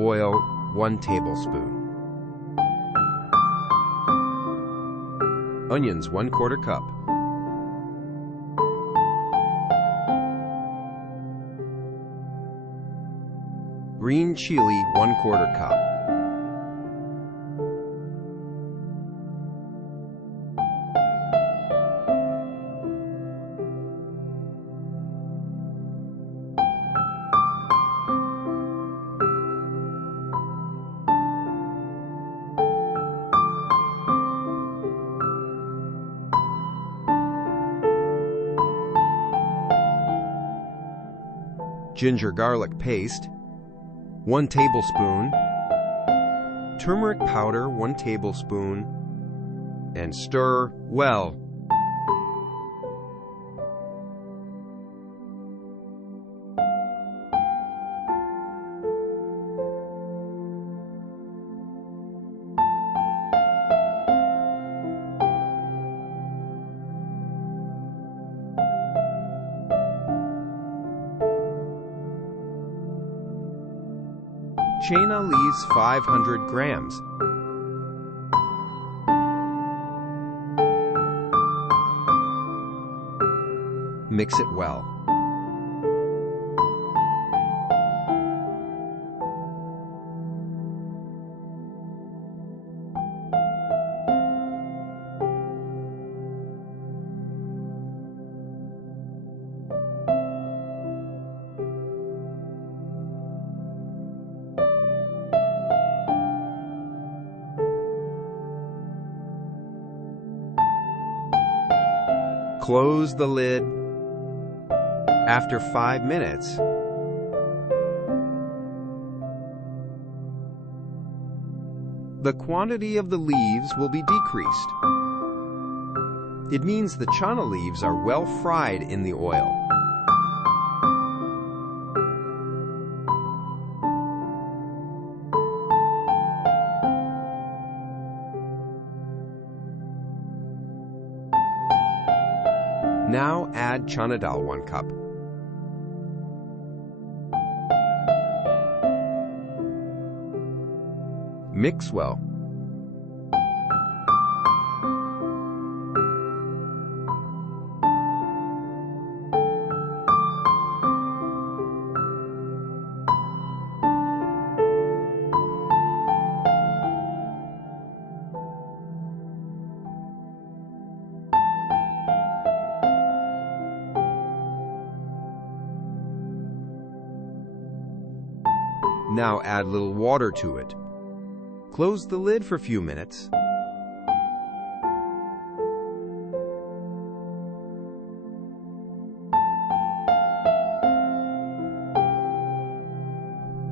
Oil, 1 tablespoon. Onions, 1/4 cup. Green chili, 1/4 cup. Ginger garlic paste, 1 tablespoon. Turmeric powder, 1 tablespoon. And stir well. Chana leaves, 500 grams. Mix it well. Close the lid. After 5 minutes, the quantity of the leaves will be decreased. It means the chana leaves are well fried in the oil. Now add chana dal, 1 cup. Mix well. Now add little water to it. Close the lid for a few minutes.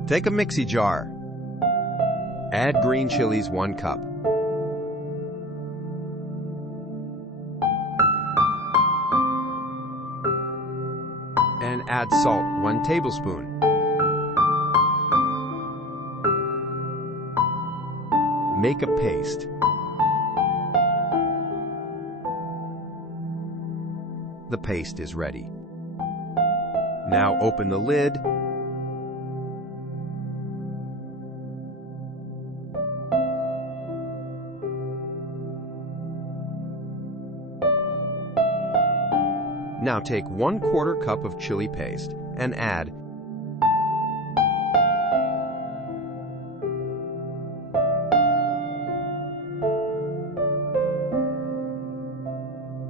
Take a mixie jar. Add green chilies, 1 cup. And add salt, 1 tablespoon. Make a paste. The paste is ready. Now open the lid. Now take 1/4 cup of chili paste and add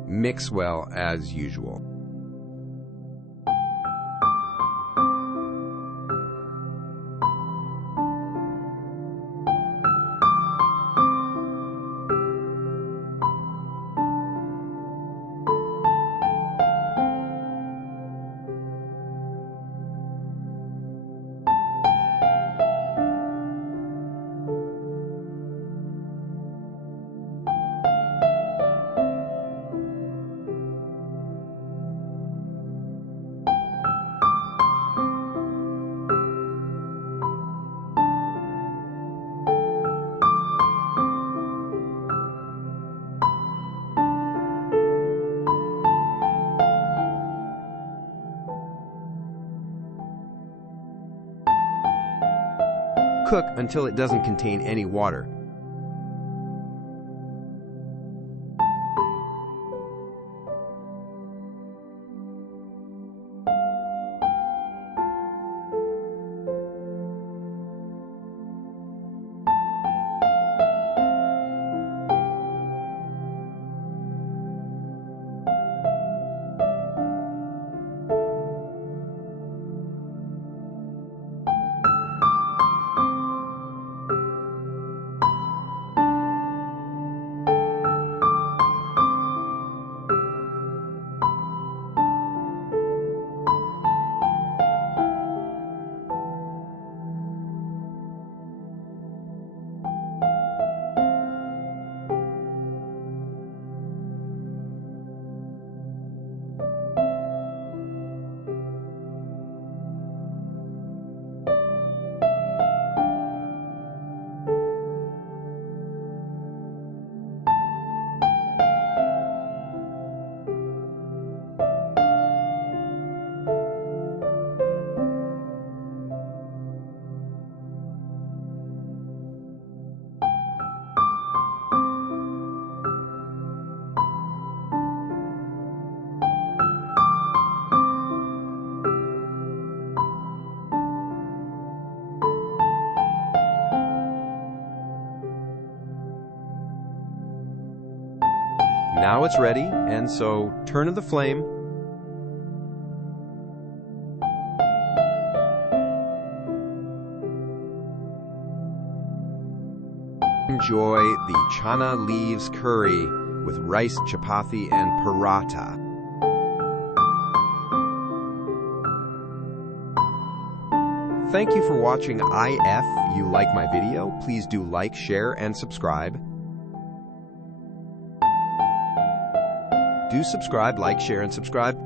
mix well as usual. cook until it doesn't contain any water. Now it's ready, and so turn of the flame. Enjoy the chana leaves curry with rice, chapati, and paratha. Thank you for watching. If you like my video, please do like, share, and subscribe. Do subscribe, like, share, and subscribe.